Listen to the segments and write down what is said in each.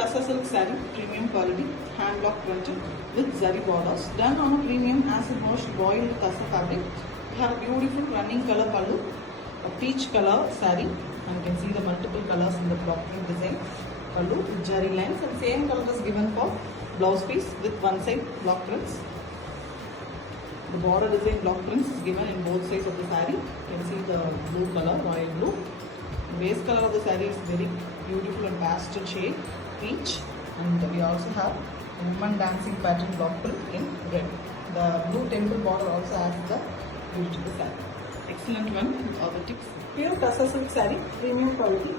Tassa silk saree, premium quality, hand block printed with zari borders, done on a premium acid wash boiled Tassa fabric. We have a beautiful running color pallu, a peach color saree, and you can see the multiple colors in the block print design. Pallu with zari lines, and same color is given for blouse piece with one side block prints. The border design block prints is given in both sides of the saree. You can see the blue color, royal blue. The base color of the saree is very beautiful and pastel shade, peach, and we also have a woman dancing pattern block print in red. The blue temple border also adds the beauty to the saree. Excellent one with all the tips. Pure Tassa silk saree, premium quality,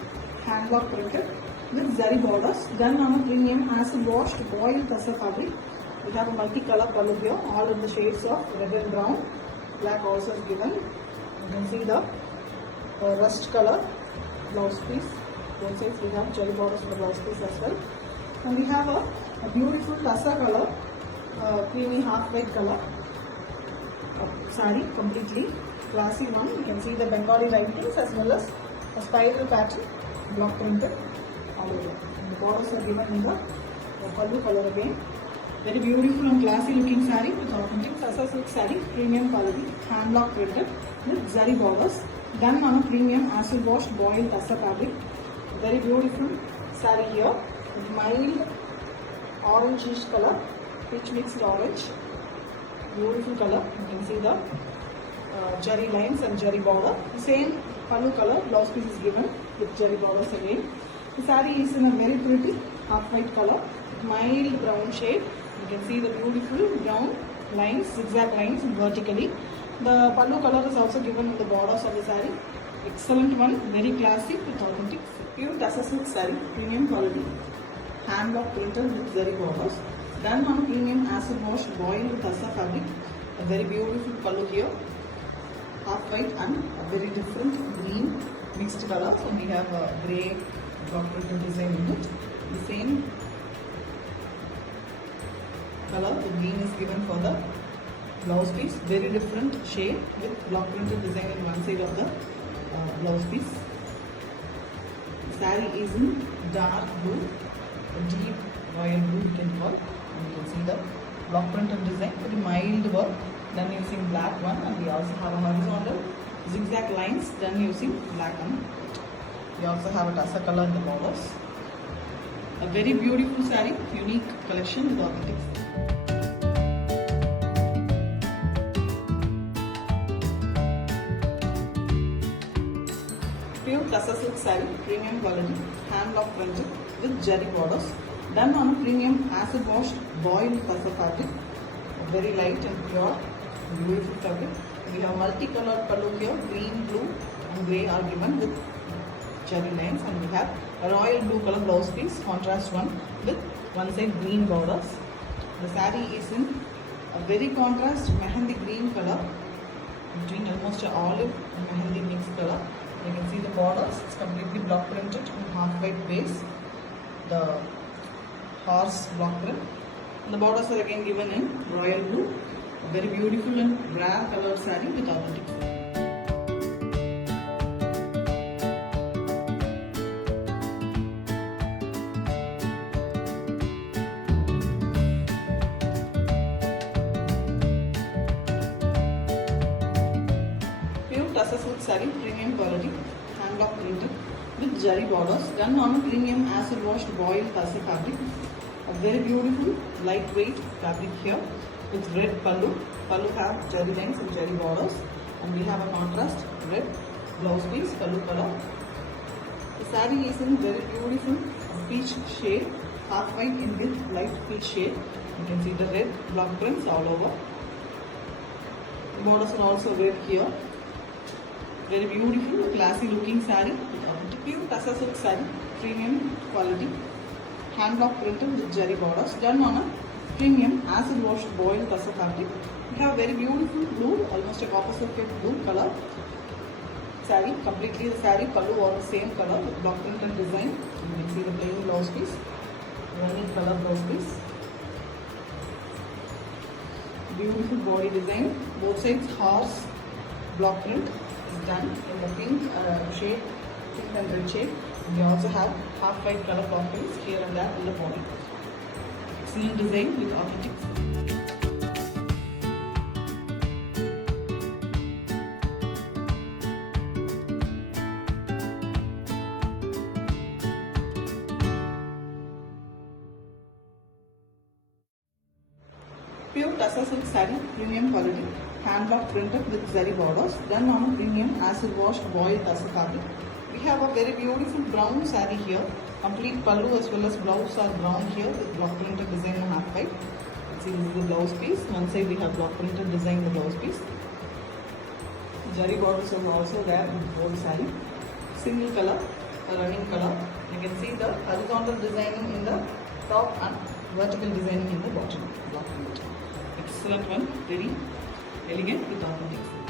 hand block printed with zari borders, done on a premium acid washed boiled Tassa fabric. We have a multi-color pallu here, all in the shades of red and brown. Black also is given. You can see the rust color blouse piece. Both sides we have cherry borders for the blouse piece as well. And we have a beautiful Tassa color, creamy half white color saree, completely classy one. You can see the Bengali writings as well as a spiral pattern block printed all over. And the borders are given in the pallu color again. Very beautiful and classy looking saree with authentic Tassa silk saree, premium quality, hand block printed with zari borders, done on a premium acid washed boiled Tassa fabric. Very beautiful saree here with mild orange-ish color, peach mixed orange. Beautiful color. You can see the zari lines and zari border. The same pallu color, blouse piece is given with zari borders again. The saree is in a very pretty half-white color, mild brown shade. You can see the beautiful brown lines, zigzag lines vertically. The pallu color is also given in the borders of the saree. Excellent one, very classy with authentic. Pure Tassa silk saree, premium quality, hand block printed with zari borders, done on premium acid wash boiled Tassa fabric. A very beautiful pallu here, half white and a very different green mixed colors, and we have a grey block printed design in it. The same color, the green is given for the blouse piece, very different shade with block printed design in one side of the blouse piece. The saree is in dark blue, a deep royal blue you can call, and you can see the block printed design, very mild work done using black one, and we also have a horizontal zigzag lines done using black one. We also have a Tassa color in the borders. A very beautiful saree, unique collection with authentic. Pure Tassa silk saree, premium quality, hand block printed with zari borders, done on a premium acid washed boiled Tassa fabric. Very light and pure, beautiful fabric. We have multicolored pallu here, green, blue and grey are given with zari lines, and we have a royal blue color blouse piece, contrast one with one side green borders. The saree is in a very contrast mehendi green color between almost an olive and mehendi mixed color. You can see the borders, it's completely block printed in half white base, the horse block print. And the borders are again given in royal blue. A very beautiful and rare colored saree with authentic. Tassa silk saree, premium quality, hand block printed with zari borders, done on a premium acid washed boiled Tassa fabric. A very beautiful lightweight fabric here with red pallu. Pallu have zari lines and zari borders, and we have a contrast red blouse piece, pallu color. The saree is in very beautiful peach shade, half white in with light peach shade. You can see the red block prints all over. The borders are also red here. Very beautiful, classy looking saree. Pure Tassa silk saree, premium quality, hand block printed with zari borders, done on a premium acid washed boiled Tassa fabric. We have very beautiful blue, almost a copper sulphate blue color saree. Completely the saree pallu all the same color with block printed design. You can see the plain blouse piece, running color blouse piece. Beautiful body design, both sides horse block print is done in the pink shade, pink and red shade. We also have half white color block prints here and there in the body. Excellent design with authentic. Pure Tassa silk saree, premium quality, hand block printed with zari borders, done on a premium acid washed boiled Tassa fabric. We have a very beautiful brown saree here. Complete pallu as well as blouse are brown here with block printed design on half white. See, this is the blouse piece. One side we have block printed design in the blouse piece. Zari borders are also there in the whole saree. Single color, a running color. You can see the horizontal designing in the top and vertical designing in the bottom. Block print. Excellent one, very elegant with authentic.